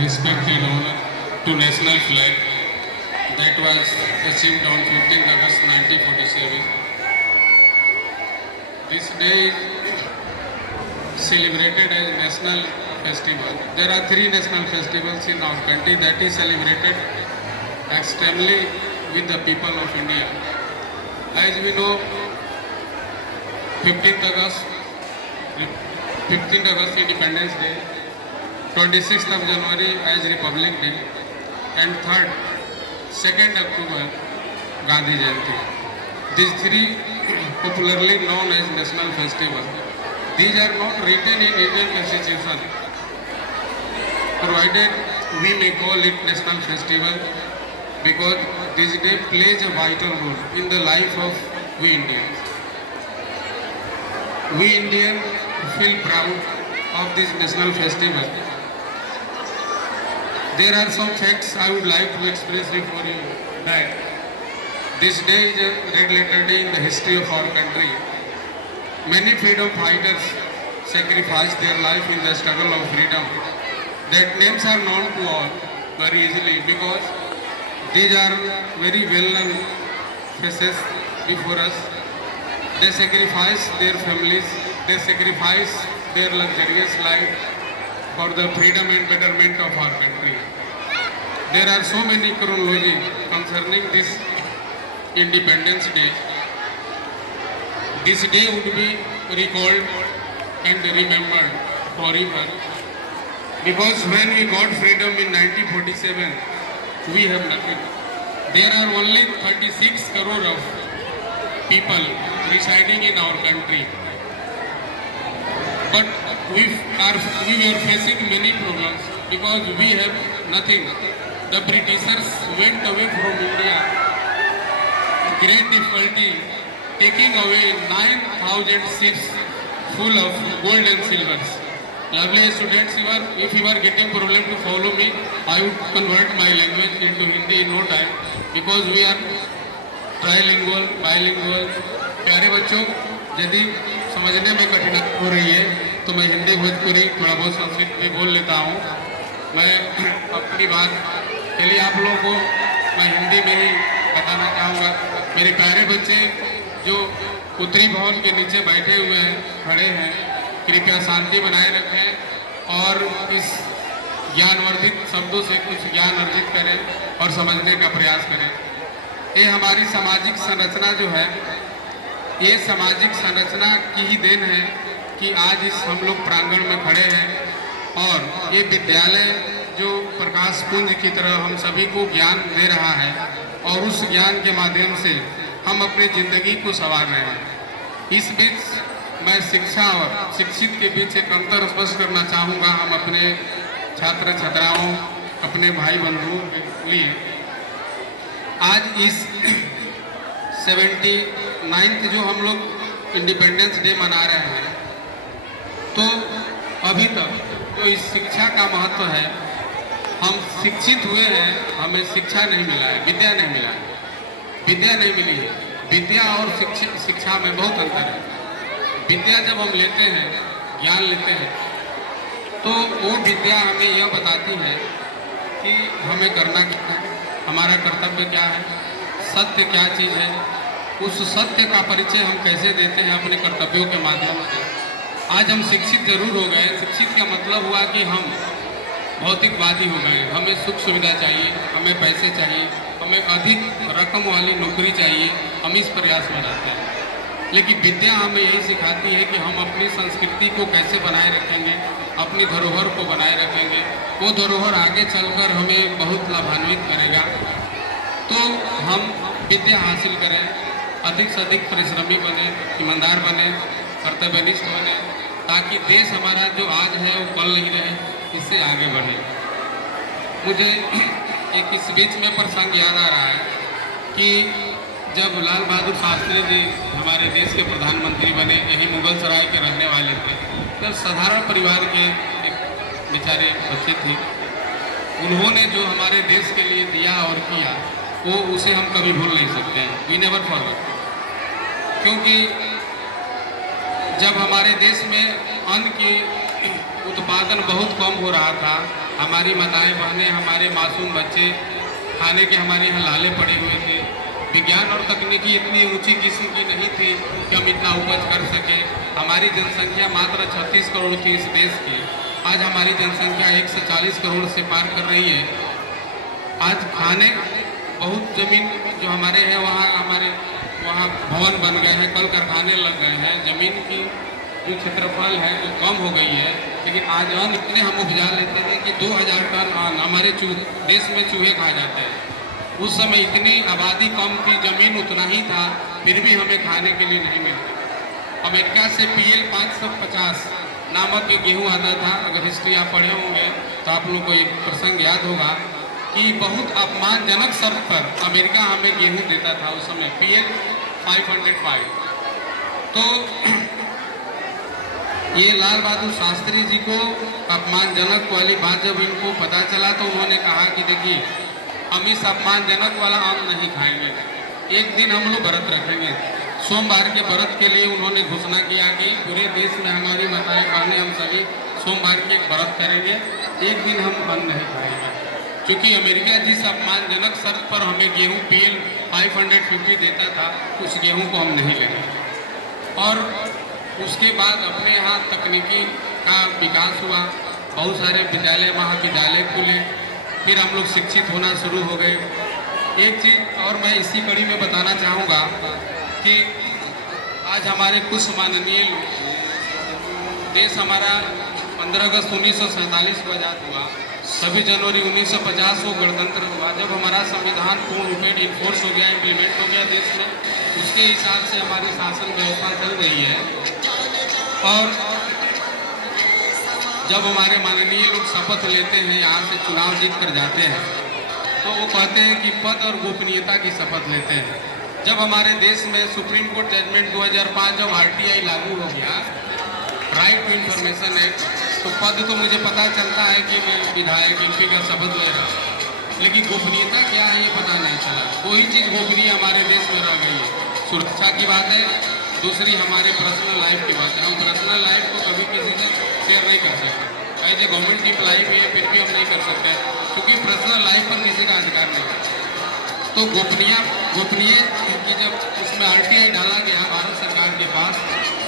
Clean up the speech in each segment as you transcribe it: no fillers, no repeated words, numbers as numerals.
respect and honor to national flag that was achieved on 15th August 1947. This day is celebrated as national festival. There are three national festivals in our country that is celebrated extremely with the people of India. As we know, 15th August, 15th August Independence Day, 26th of January as Republic Day, and 2nd October Gandhi Jayanti. These three popularly known as national festival. These are not written in Indian Constitution, provided we may call it national festival because this day plays a vital role in the life of we Indians. We Indians feel proud of this national festival. There are some facts I would like to express before you that this day is a red letter day in the history of our country. Many freedom fighters sacrificed their life in the struggle of freedom. Their names are known to all very easily because these are very well-known faces before us. They sacrifice their families, they sacrifice their luxurious life for the freedom and betterment of our country. There are so many chronology concerning this Independence Day. This day would be recalled and remembered forever because when we got freedom in 1947, we have nothing. There are only 36 crore of people residing in our country. But we were facing many problems because we have nothing. The Britishers went away from India. Great difficulty, taking away 9,000 ships full of gold and silvers. Lovely students, if you are getting problem to follow me, I would convert my language into Hindi in no time because we are trilingual, bilingual. प्यारे बच्चों, यदि समझने में कठिनाई हो रही है तो मैं हिंदी भोजपुरी थोड़ा बहुत संस्कृत भी बोल लेता हूँ। मैं अपनी बात के लिए आप लोगों को मैं हिंदी में ही बताना चाहूँगा। मेरे प्यारे बच्चे जो उत्तरी भवन के नीचे बैठे हुए हैं, खड़े हैं, कृपया शांति बनाए रखें और इस ज्ञानवर्धित शब्दों से कुछ ज्ञान अर्जित करें और समझने का प्रयास करें। ये हमारी सामाजिक संरचना जो है, ये सामाजिक संरचना की ही देन है कि आज इस हम लोग प्रांगण में खड़े हैं और ये विद्यालय जो प्रकाश पुंज की तरह हम सभी को ज्ञान दे रहा है और उस ज्ञान के माध्यम से हम अपनी ज़िंदगी को संवार रहे हैं। इस बीच मैं शिक्षा और शिक्षित के बीच एक अंतर स्पष्ट करना चाहूँगा। हम अपने छात्र छात्राओं, अपने भाई बंधुओं के लिए आज इस 79th जो हम लोग इंडिपेंडेंस डे मना रहे हैं, तो अभी तक तो इस शिक्षा का महत्व है। हम शिक्षित हुए हैं, हमें शिक्षा नहीं मिला है, विद्या नहीं मिला है, विद्या नहीं मिली है। विद्या और शिक्षा में बहुत अंतर है। विद्या जब हम लेते हैं, ज्ञान लेते हैं, तो वो विद्या हमें यह बताती है कि हमें करना क्या है, हमारा कर्तव्य क्या है, सत्य क्या चीज़ है। उस सत्य का परिचय हम कैसे देते हैं अपने कर्तव्यों के माध्यम से। आज हम शिक्षित जरूर हो गए। शिक्षित का मतलब हुआ कि हम भौतिकवादी हो गए। हमें सुख सुविधा चाहिए, हमें पैसे चाहिए, हमें अधिक रकम वाली नौकरी चाहिए, हम इस प्रयास में रहते हैं। लेकिन विद्या हमें यही सिखाती है कि हम अपनी संस्कृति को कैसे बनाए रखेंगे, अपनी धरोहर को बनाए रखेंगे। वो धरोहर आगे चलकर हमें बहुत लाभान्वित करेगा। तो हम विद्या हासिल करें, अधिक से अधिक परिश्रमी बने, ईमानदार बने, कर्तव्यनिष्ठ बने, ताकि देश हमारा जो आज है वो कल नहीं रहे, इससे आगे बढ़े। मुझे एक इस बीच में प्रसंग याद आ रहा है कि जब लाल बहादुर शास्त्री जी हमारे देश के प्रधानमंत्री बने, यही मुगल सराय के रहने वाले थे, तो साधारण परिवार के एक बेचारे बच्चे थे। उन्होंने जो हमारे देश के लिए दिया और किया, वो उसे हम कभी भूल नहीं सकते हैं। We never forget. क्योंकि जब हमारे देश में अन्न की उत्पादन बहुत कम हो रहा था, हमारी माताएं बहनें, हमारे मासूम बच्चे खाने के हमारे यहाँ लाले पड़े हुए थे। विज्ञान और तकनीकी इतनी ऊंची किस्म की नहीं थी कि हम इतना उपज कर सके। हमारी जनसंख्या मात्र 36 करोड़ थी इस देश की। आज हमारी जनसंख्या 140 करोड़ से पार कर रही है। आज खाने बहुत ज़मीन जो हमारे हैं वहाँ भवन बन गए हैं, कल कारखाने लग गए हैं। ज़मीन की जो क्षेत्रफल है वो कम हो गई है। लेकिन आज अन्न इतने हम उपजा लेते थे कि 2000 टन अन्न हमारे देश में चूहे खा जाते हैं। उस समय इतनी आबादी कम थी, ज़मीन उतना ही था, फिर भी हमें खाने के लिए नहीं मिलता। अमेरिका से PL 550 नामक जो गेहूँ आता था, अगर हिस्ट्री आप पढ़े होंगे तो आप लोगों को एक प्रसंग याद होगा कि बहुत अपमानजनक शर्त पर अमेरिका हमें गेहूँ देता था उस समय, PL 505। तो ये लाल बहादुर शास्त्री जी को अपमानजनक वाली बात जब इनको पता चला तो उन्होंने कहा कि देखिए, हम इस अपमानजनक वाला अन्न नहीं खाएंगे। एक दिन हम लोग व्रत रखेंगे। सोमवार के व्रत के लिए उन्होंने घोषणा किया कि पूरे देश में हमारी माताएं बहनें हम सभी सोमवार के एक व्रत करेंगे, एक दिन हम अन्न नहीं खाएंगे। क्योंकि अमेरिका जिस अपमानजनक शर्त पर हमें गेहूँ PL 550 देता था, उस गेहूँ को हम नहीं लेंगे। और उसके बाद अपने यहाँ तकनीकी का विकास हुआ, बहुत सारे विद्यालय महाविद्यालय खुले, फिर हम लोग शिक्षित होना शुरू हो गए। एक चीज़ और मैं इसी कड़ी में बताना चाहूँगा कि आज हमारे कुछ माननीय लोग, देश हमारा 15 अगस्त 1947 को आज़ाद हुआ, 26 जनवरी 1950 को गणतंत्र हुआ। जब हमारा संविधान पूर्ण रूप में इन्फोर्स हो गया, इम्प्लीमेंट हो गया देश में, उसके हिसाब से हमारी शासन व्यवस्था चल रही है। और जब हमारे माननीय लोग शपथ लेते हैं, यहाँ से चुनाव जीत कर जाते हैं, तो वो कहते हैं कि पद और गोपनीयता की शपथ लेते हैं। जब हमारे देश में सुप्रीम कोर्ट जजमेंट 2005 जब RTI लागू हो गया, राइट टू इन्फॉर्मेशन एक्ट, तो पद तो मुझे पता चलता है कि मैं विधायक MP का शपथ ले रहा हूँ, लेकिन गोपनीयता क्या है ये पता नहीं चला। वही चीज़ गोपनीय हमारे देश में रह गई है। सुरक्षा की बात है, दूसरी हमारे पर्सनल लाइफ की बात है। हम पर्सनल लाइफ को कभी किसी से शेयर नहीं कर सकते। एज ए गवर्नमेंट एम्प्लॉई भी है, फिर भी हम नहीं कर सकते, क्योंकि पर्सनल लाइफ पर किसी का अधिकार नहीं है। तो गोपनीय कि जब उसमें RTI डाला गया भारत सरकार के पास,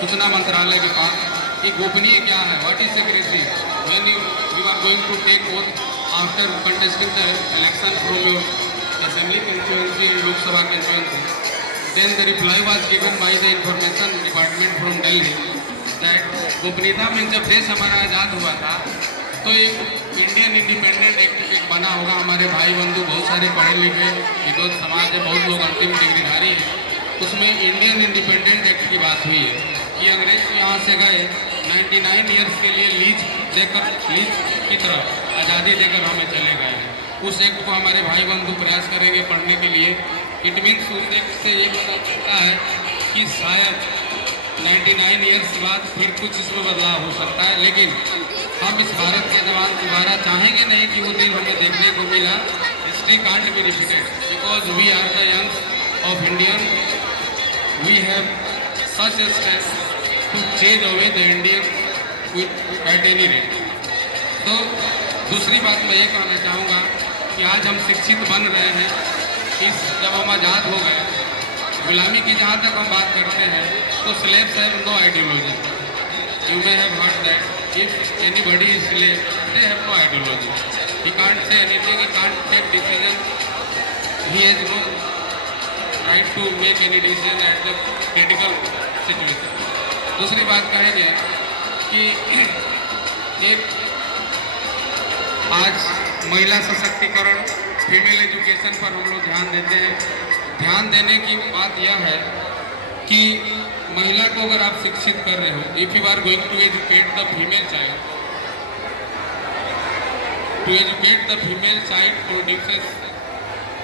सूचना मंत्रालय के पास, ये गोपनीय क्या है, what is secrecy when you are going to take oath after contesting the election from your assembly constituency and Lok Sabha constituency. Then the reply was given by the information department from Delhi that गोपनीयता में जब देश हमारा आज़ाद हुआ था तो एक Indian independent act एक बना होगा। हमारे भाई बंधु बहुत सारे पढ़े लिखे विद्वत समाज है, बहुत लोग अंतिम डिग्रीधारी हैं। उसमें इंडियन इंडिपेंडेंट एक्ट की बात हुई है कि अंग्रेज यहाँ से गए, 99 ईयर्स के लिए लीज की तरह आज़ादी देकर हमें चले गए हैं। उस एक्ट को हमारे भाई बंधु प्रयास करेंगे पढ़ने के लिए। इट मीन्स उस एक्ट से ये पता चलता है कि शायद 99 ईयर्स बाद फिर कुछ इसमें बदलाव हो सकता है, लेकिन हम इस भारत के जवान दोबारा चाहेंगे नहीं कि वो दिन हमें देखने को मिला। History can't be repeated because we are the young of Indian, we have such a strength to change away the Indian with at any rate. तो दूसरी बात मैं ये कहना चाहूँगा कि आज हम शिक्षित बन रहे हैं। जब हम आज़ाद हो गए, गुलामी की जहाँ तक हम बात करते हैं तो slaves have no ideology. You may have heard that if anybody is slave they have no ideology, he can't say anything, he can't take decision, he has no right to make any decision at the critical situation. दूसरी बात कहेंगे कि एक आज महिला सशक्तिकरण, female education पर हम लोग ध्यान देते हैं। ध्यान देने की बात यह है कि महिला को अगर आप शिक्षित कर रहे हो, if you are going to educate the female child, to educate the female child produces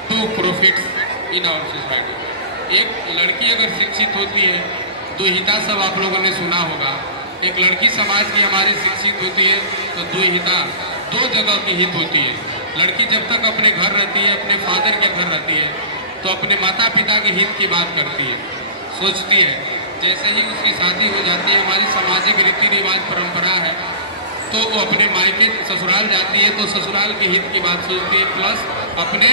two profits in our society. एक लड़की अगर शिक्षित होती है, दुहिता सब आप लोगों ने सुना होगा। एक लड़की समाज की हमारी शिक्षित होती है तो दुहिता, दो जगह की हित होती है। लड़की जब तक अपने घर रहती है, अपने फादर के घर रहती है, तो अपने माता पिता के हित की बात करती है, सोचती है। जैसे ही उसकी शादी हो जाती है, हमारी सामाजिक रीति रिवाज परंपरा है तो वो अपने मायके ससुराल जाती है तो ससुराल के हित की बात सोचती है, प्लस अपने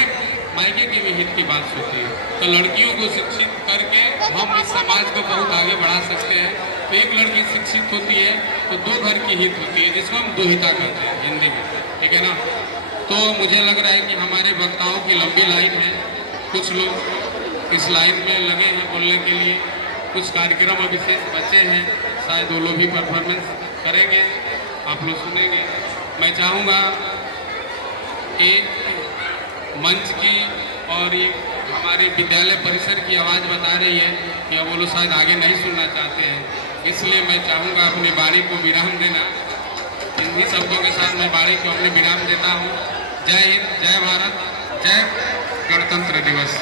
मायके के भी हित की बात सोचती है। तो लड़कियों को शिक्षित करके हम इस समाज को बहुत आगे बढ़ा सकते हैं। तो एक लड़की शिक्षित होती है तो दो घर की हित होती है, जिसको हम दुहिता कहते हैं हिंदी में, ठीक है ना। तो मुझे लग रहा है कि हमारे वक्ताओं की लंबी लाइन है, कुछ लोग इस लाइन में लगे हैं बोलने के लिए, कुछ कार्यक्रम अभी शेष बचे हैं, शायद वो लोग भी परफॉर्मेंस करेंगे, आप लोग सुनेंगे। मैं चाहूँगा कि मंच की और ये हमारे विद्यालय परिसर की आवाज़ बता रही है कि अब वो लोग शायद आगे नहीं सुनना चाहते हैं, इसलिए मैं चाहूँगा अपनी वाणी को विराम देना। इन्हीं शब्दों के साथ मैं वाणी को अपने विराम देता हूँ। जय हिंद, जय भारत, जय गणतंत्र दिवस।